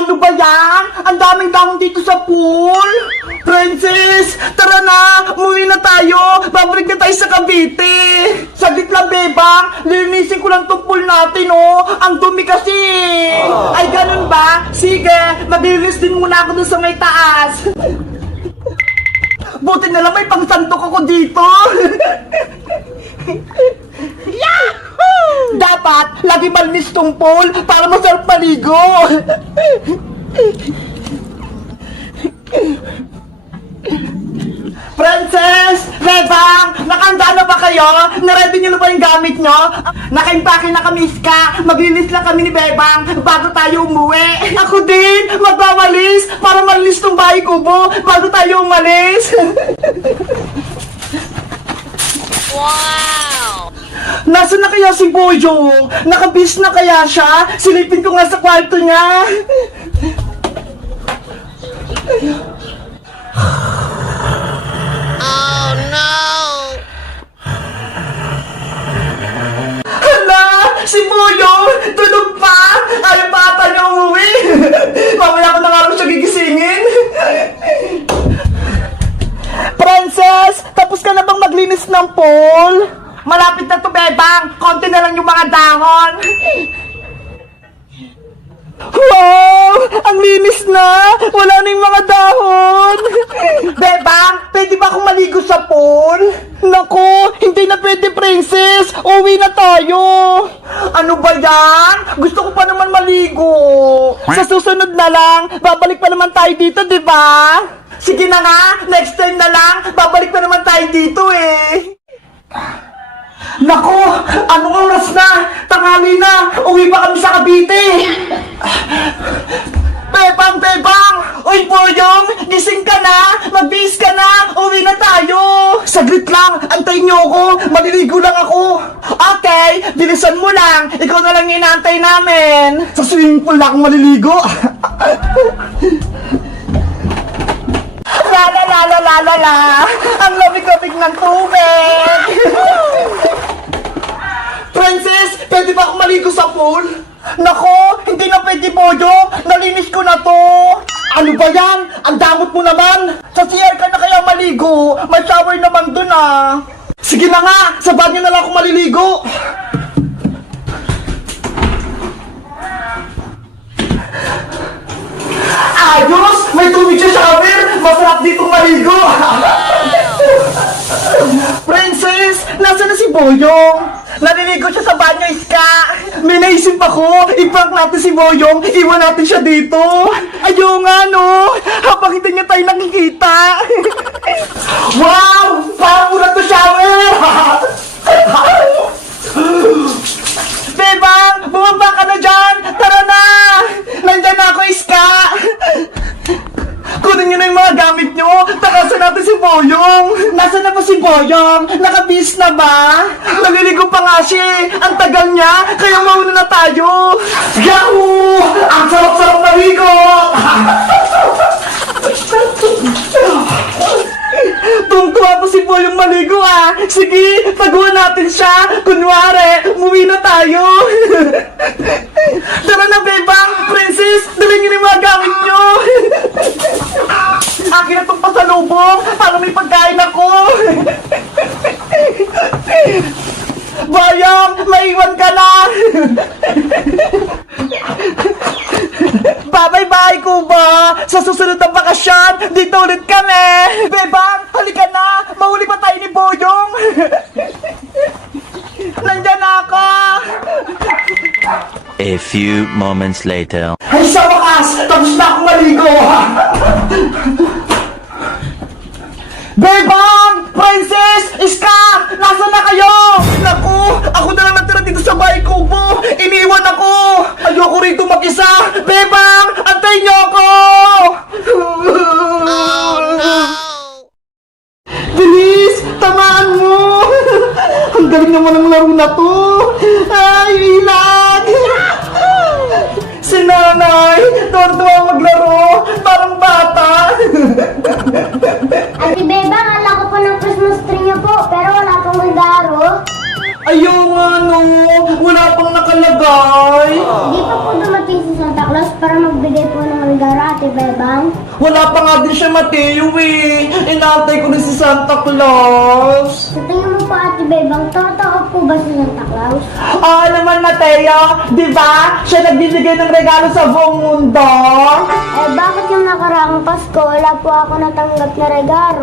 Ano ba yan? Ang daming dahon dito sa pool. Princess, tara na. Umuwi na tayo. Babalik na tayo sa Cavite. Saglit lang, bebang. Lilinisin ko lang tong pool natin, oh. Ang dumi kasi. Ay, ganun ba? Sige, maglilinis din muna ako dun sa may taas. Buti na lang may pangsantok ako dito. Yahoo! Dapat lagi malinis tong pool para masarap maligo. Princess! Bebang! Nakahanda na ba kayo? Naready nyo na ba yung gamit nyo? Nakaimpake na kami, Iska. Maglinis lang kami ni Bebang bago tayo umuwi. Ako din! Magwawalis para malinis tong bahay kubo bago tayo umalis. Wow! Nasaan na kaya si Boyong? Nakabis na kaya siya? Silipin ko nga sa kwarto niya. Oh no! Hala! Si Boyong! Tulog pa! Ayaw pa ata niya umuwi! Mamaya ko na nga lang siya gigisingin! Princess! Tapos ka na bang maglinis ng pool? Malapit na to, Bebang! Konti na lang yung mga dahon! Wow! Ang linis na! Wala na yung mga dahon! Bebang, pwede ba akong maligo sa pool? Naku, hindi na pwede, Princess! Uwi na tayo! Ano ba yan? Gusto ko pa naman maligo! Sa susunod na lang, babalik pa naman tayo dito, di ba? Sige na nga, next time na lang, babalik pa naman tayo dito eh! Naku! Anong oras na? Tanghali na! Uwi pa kami sa Cavite! Bebang! Bebang! Uy, Boyong! Gising ka na! Magbihis ka na! Uwi na tayo! Saglit lang! Antayin niyo ako! Maliligo lang ako! Okay! Bilisan mo lang! Ikaw na lang inaantay namin! Sa swimming pool na akong maliligo! La la la la la la la! Ang lamig-lamig ng tubig! Princess, pwede ba akong maligo sa pool? Nako, hindi na pwede, Boyo. Nalinis ko na to. Ano ba yan? Ang damot mo naman. Sa CR ka na kaya maligo. May shower naman dun ah. Sige na nga, sa banyo na lang ako maliligo. Ayos! May tubig sa shower! Masarap ditong maligo! Princess! Nasaan na si Boyong? Naliligo siya sa banyo, Iska! May naisip ako! I-prank natin si Boyong! Iwan natin siya dito! Ayaw nga, no! Habang hindi niya tayo nakikita! Wow! Parang ulan to shower! Bebang! Bumaba ka na dyan! Tara na! Nandyan na ako, Iska! Kunin niyo na yung mga gamit niyo! Takasan natin si Boyong! Nasaan na ba si Boyong? Nakabihis na ba? Naliligo pa nga siya! Ang tagal niya! Kaya mauna na tayo! Yahoo! Ang sarap-sarap maligo! Tungtuwa pa si Boyong maligo ah! Sige, taguan natin siya! Kunwari, umuwi na tayo! Tara na, Bebang! Princess, dalhin niyo na yung mga gamit niyo! Akin na itong pasalubong para may pagkain ako! Bayang, maiwan ka na! Bye-bye, Kuba! Sa susunod na bakasyon, dito ulit kami! Bebang, halika na! Mahuli pa tayo ni Boyong! Nandyan na ako! A few moments later. Ay, sa wakas! Tapos na akong maligo! Bebang! Princess! Iska! Nasaan na kayo? Naku! Ako na lang natira dito sa bahay kubo! Iniwan ako! Ayoko rito mag-isa! Bebang! Antayin niyo ako! Oh no! Bilis! Tamaan mo! Ang galing naman ng laro na to! Ay, ilag! Si nanay! Tuwan-tuwa maglaro! Parang bata! Ate Bebang, ala ko po ng Christmas tree niyo po, pero wala pong regalo. Ayaw nga no! Wala pang nakalagay! Hindi pa po dumating si Santa Claus para magbigay magbibigay po ng regalo, Ate Bebang? Wala pa nga din siya, Mateo eh. Inaantay ko rin si Santa Claus. Sa tingin mo po, Ate Bebang, totoo po ba si Santa Claus? Oo naman, Mateo. Di ba? Siya nagbibigay ng regalo sa buong mundo. Bakit yung nakaraang Pasko, wala po ako natanggap na regalo?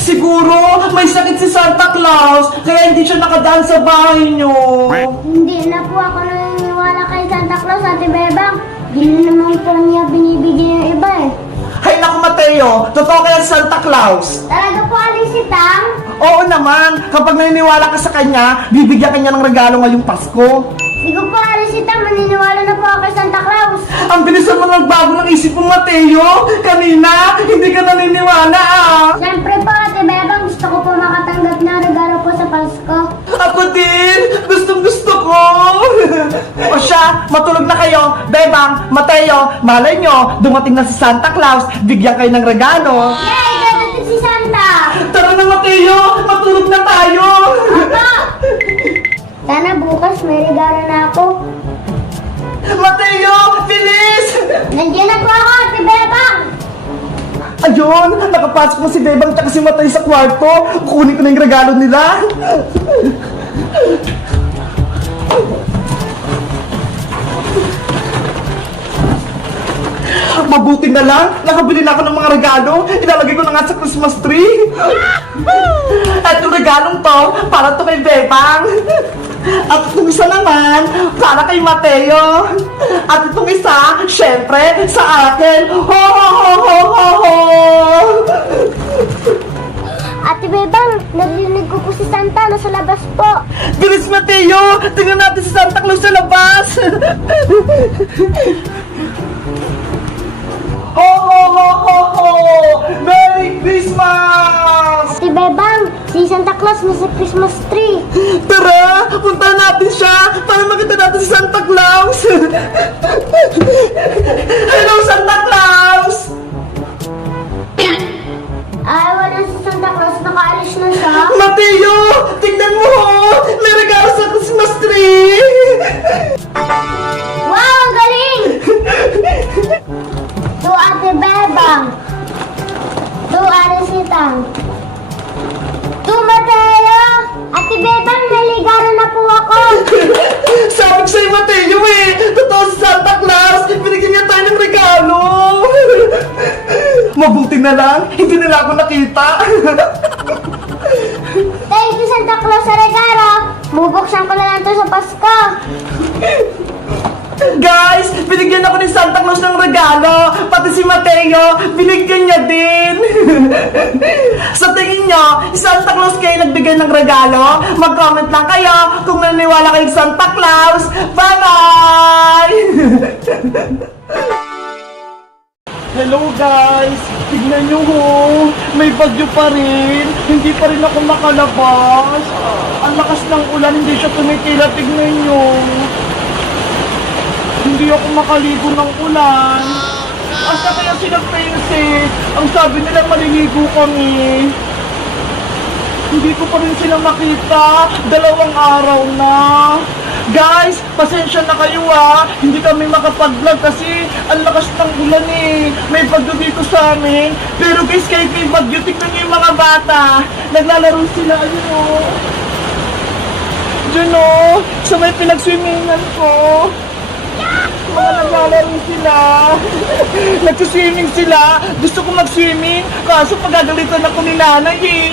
Siguro may sakit si Santa Claus, kaya hindi siya nakadaan sa bahay niyo. Hindi na po ako naniniwala kay Santa Claus, Ate Bebang. Hindi naman po niya binibigay yung iba eh. Hay naku, Mateo, totoo kaya si Santa Claus? Talaga po, Alisitang? Oo naman, kapag naniniwala ka sa kanya, bibigyan ka niya ng regalo ngayong Pasko. Hindi ko po, Alisitang, maniniwala na po ako kay Santa Claus. Ang bilis naman nagbago ng isip mo, Mateo. Kanina, hindi ka naniniwala Siyempre po, Ate Bebang, gusto ko po makatanggap ng regalo po sa Pasko. Ako din, gustong gusto ko. O siya, matulog na kayo. Bebang, Mateo, malay nyo, dumating na si Santa Claus, bigyan kayo ng regalo. Yay! Dadating si Santa! Tara na, Mateo, matulog na tayo. Papa! Sana bukas may regalo na ako. Mateo, bilis! Nandiyan na po ako, Ate Bebang! Ayun, nakapasok mo si Bebang at si Matay sa kwarto. Kukunin ko na yung regalo nila. Mabuti na lang, nakabili na ako ng mga regalo. Ilalagay ko na nga sa Christmas tree. At yung regalong to, para to kay Bebang. At itong isa naman, para kay Mateo. At itong isa, syempre, sa akin. Ho, ho, ho, ho, ho, ho. Ate Bebang, narinig ko po si Santa, nasa labas po. Bilis, Mateo! Tingnan natin si Santa Claus sa labas! Ho, ho, ho, ho, ho! Merry Christmas! Ate Bebang, si Santa Claus nasa Christmas tree. Tara! Punta natin siya para makita natin si Santa Claus! Hello, Santa Claus! Ay, wala si Santa Claus, nakaalis na siya. Mateo! Tingnan mo! May regalo sa Christmas tree! Wow, ang galing! To Ate Bebang. To Alisitang. To Mateo. Ate Bebang, naligaro na po ako. Sabi ko sa'yo, Mateo eh! Totoo si Santa Claus! Binigyan niya tayo ng regalo! Mabuti na lang, hindi nila ako nakita. Thank you, Santa Claus, sa regalo. Bubuksan ko na lang to sa Pasko. Guys, binigyan ako ni Santa Claus ng regalo. Pati si Mateo, binigyan niya din. Sa tingin niyo, si Santa Claus kayo nagbigay ng regalo? Mag-comment lang kayo kung naniniwala kayo sa Santa Claus. Bye-bye! Hello guys! Tignan nyo ho! May bagyo pa rin! Hindi pa rin ako makalabas! Ang lakas ng ulan, hindi siya tumitila. Tignan nyo! Hindi ako makaligo ng ulan! Asa kaya sila Princess? Ang sabi nila maliligo kami! Hindi ko pa rin sila makita! 2 araw na! Guys, pasensya na kayo hindi kami makapag-vlog kasi ang lakas ng ulan eh. May bagyo dito sa amin. Pero guys, kahit may bagyo, tignan niyo yung mga bata. Naglalaro sila, ayun o. Diyan o, sa may pinag-swimmingan ko. Mga naglalaro sila. Nag-swimming sila. Gusto ko mag-swimming, kaso pagagalitan ako ni nanay eh.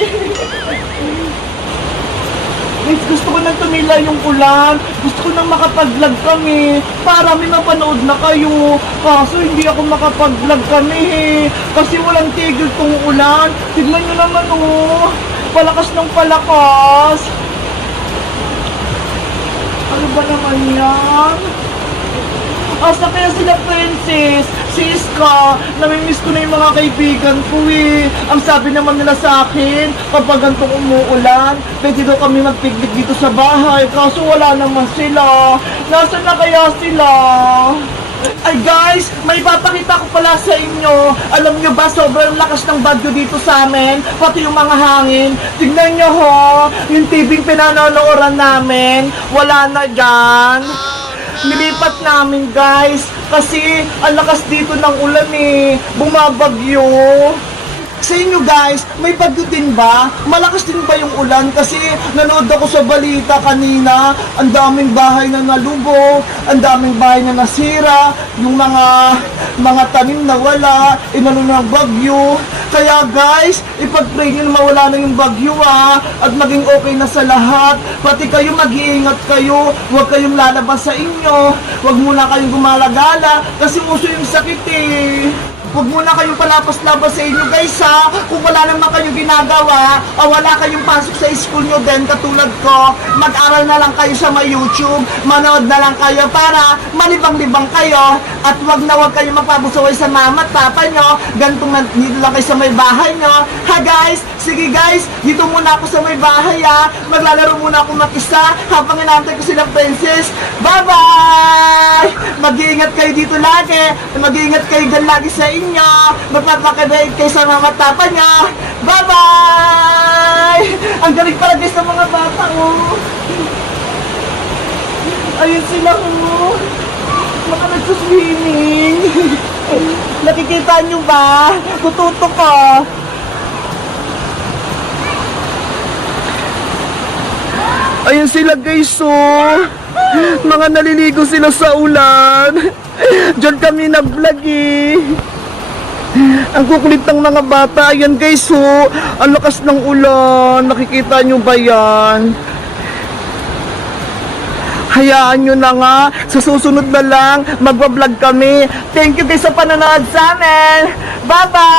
Guys, gusto ko nang tumila yung ulan. Gusto ko nang makapag-vlog kami para may mapanood na kayo. Kaso hindi ako makapag-vlog kami kasi walang tigil tong ulan. Tignan nyo naman palakas ng palakas. Ano ba naman yan? Asa kaya sila Princess? Si Iska, namimiss ko na yung mga kaibigan ko eh. Ang sabi naman nila sa akin, kapag gantong umuulan, pwede daw kami mag-picnic dito sa bahay. Kaso wala naman sila. Nasaan na kaya sila? Ay guys, may papakita ko pala sa inyo. Alam nyo ba, sobrang lakas ng bagyo dito sa amin, pati yung mga hangin. Tignan nyo yung TV pinanonooran namin, wala na dyan. Nilipat namin guys. Kasi ang lakas dito ng ulan eh. Bumabagyo. Sa inyo guys, may bagyo din ba? Malakas din ba yung ulan? Kasi nanood ako sa balita kanina, ang daming bahay na nalubog, ang daming bahay na nasira, yung mga tanim na wala, inano ng bagyo. Kaya guys, ipag-pray nyo na mawala na yung bagyo at maging okay na sa lahat. Pati kayo mag-iingat kayo, huwag kayong lalabas sa inyo, huwag muna kayong gumalagala kasi uso yung sakit eh. Huwag muna kayong palapas-labas sa inyo guys Kung wala naman kayong ginagawa o wala kayong pasok sa school nyo din katulad ko, mag-aral na lang kayo sa may YouTube, manood na lang kayo para malibang-libang kayo at huwag kayong mapapusaway sa mama at papa nyo, gantong dito lang kayo sa may bahay nyo. Ha guys? Sige guys, dito muna ako sa may bahay maglalaro muna ako mag-isa habang inaantay ko sila princess. Bye-bye! Mag-iingat kayo dito lagi, mag-iingat kayo dyan lagi sa inyo, magpapakabait kayo sa mga tapa niya. Bye-bye! Ang galing pala guys ng mga bata Ayun sila mga nagsuswimming. Nakikita nyo ba? Tututok ko. Ayun sila guys mga naliligo sila sa ulan. Diyan kami nag-vlog Ang kukulit ng mga bata. Ayan guys ang lakas ng ulan. Nakikita nyo ba yan? Hayaan nyo na nga. Sa susunod na lang, magbablog kami. Thank you guys sa panonood sa amin. Bye-bye!